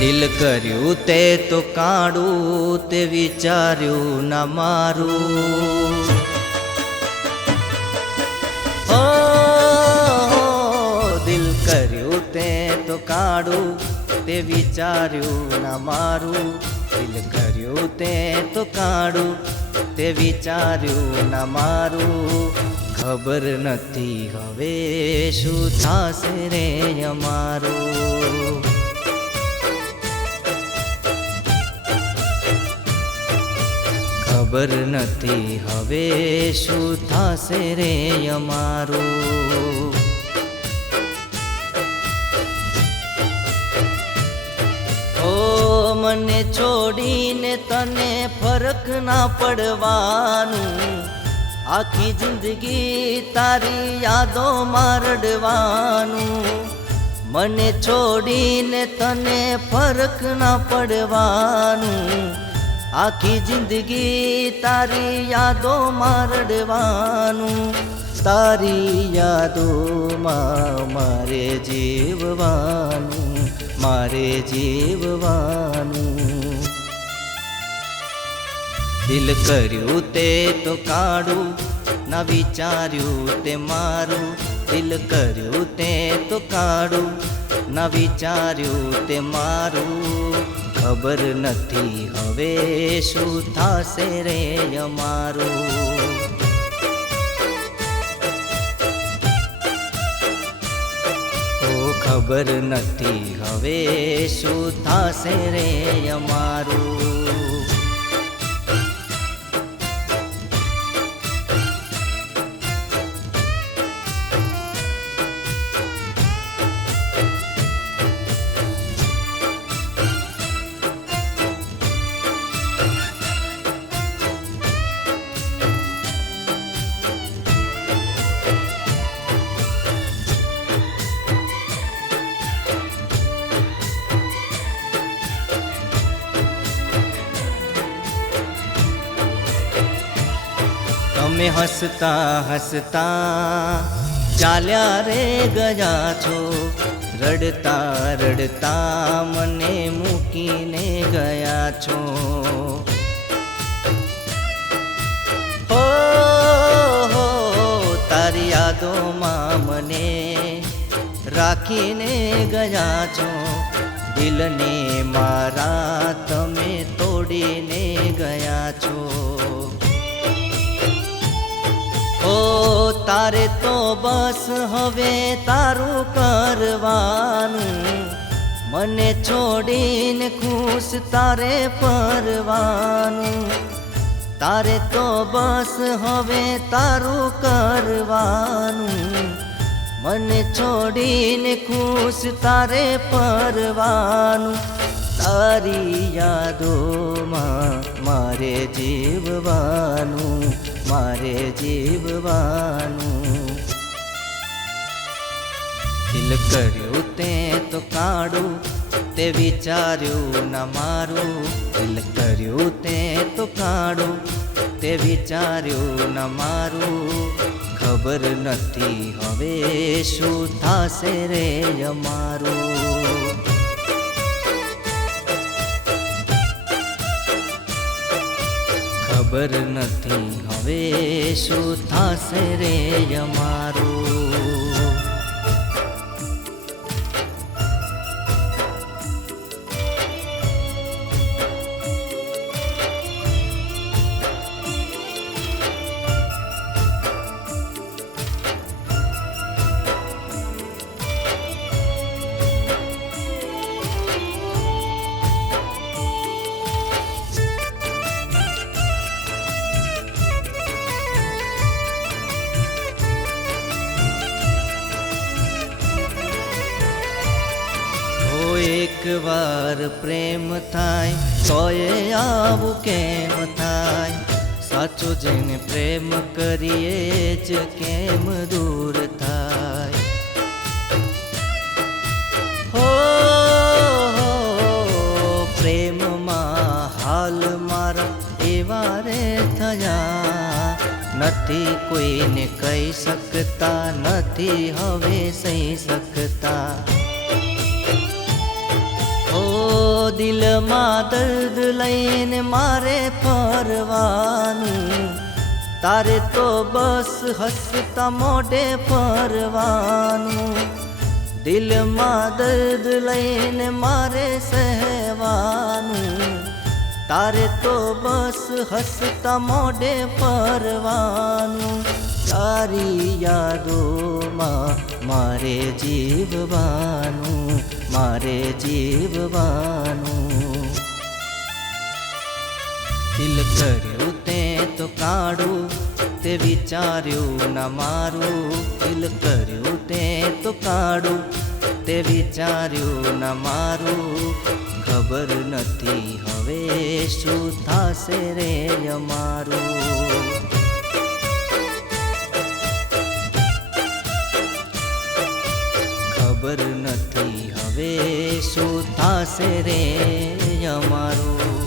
દિલ કર્યું તે તો કાઢું, તે વિચાર્યું ના મારું. ઓ દિલ કર્યું તે તો કાઢું, તે વિચાર્યું ના મારું. દિલ કર્યું તે તો કાઢું, તે વિચાર્યું ના મારું. ખબર નથી હવે શું થાશે રે અમારું. ખબર નથી હવે શું થાશે રે અમારું. ઓ મને છોડીને તને ફરક ના પડવાનું, આખી જિંદગી તારી યાદોમાં રડવાનું. મને છોડીને તને ફરક ના પડવાનું, આખી જિંદગી તારી યાદોમાં રડવાનું. તારી યાદોમાં મારે જીવવાનું, મારે જીવવાનું. દિલ કર્યું તે તો કાઢું, ના વિચાર્યું તે મારું. દિલ કર્યું તે તો કાઢું, ના વિચાર્યું તે મારું. ખબર નથી હવે શું થાશે રે અમારું. ઓ ખબર નથી હવે શું થાશે રે અમારું. તમે હસતા હસતા ચાલ્યા રે ગયા છો, રડતા રડતા મને મૂકીને ગયા છો. હો તારી યાદોમાં મને રાખીને ગયા છો. દિલને મારા તમે તોડીને ગયા છો. ઓ તારે તો બસ હવે તારું કરવાનું, મને છોડીને ખુશ તારે પરવાનું. તારે તો બસ હવે તારું કરવાનું, મને છોડીને ખુશ તારે પરવાનું. તારી યાદોમાં મારે જીવવાનું, મારે જીવવાનું. દિલ કર્યું તે તો કાઢું, તે વિચાર્યું ના મારું. દિલ કર્યું તે તો કાઢું, તે વિચાર્યું ના મારું. ખબર નથી હવે શું થાશે રે અમારું. ખબર નથી હવે શું થાશે રે અમારું. એક વાર પ્રેમ થાય તોય આવું કેમ થાય. સાચો જેને પ્રેમ કરીએ જ કેમ દૂર થાય. હો પ્રેમમાં હાલ મારા એવા રે થયા, નથી કોઈને કહી શકતા, નથી હવે સહી શકતા. ઓ દિલમાં દર્દ લઈને મારે ફરવાનું, તારે તો બસ હસતા મોઢે ફરવાનું. દિલમાં દર્દ લઈને મારે સહેવાનું, તારે તો બસ હસતા મોઢે ફરવાનું. તારી યાદોમાં મારે જીવવાનું, મારે જીવવાનું. દિલ કર્યું તે તો કાઢું, તે વિચાર્યું ના મારું. દિલ કર્યું તે તો કાઢું, તે વિચાર્યું ના મારું. ખબર નથી હવે શું થાશે રે અમારું. ખબર નથી હવે શું થાશે રે અમારું.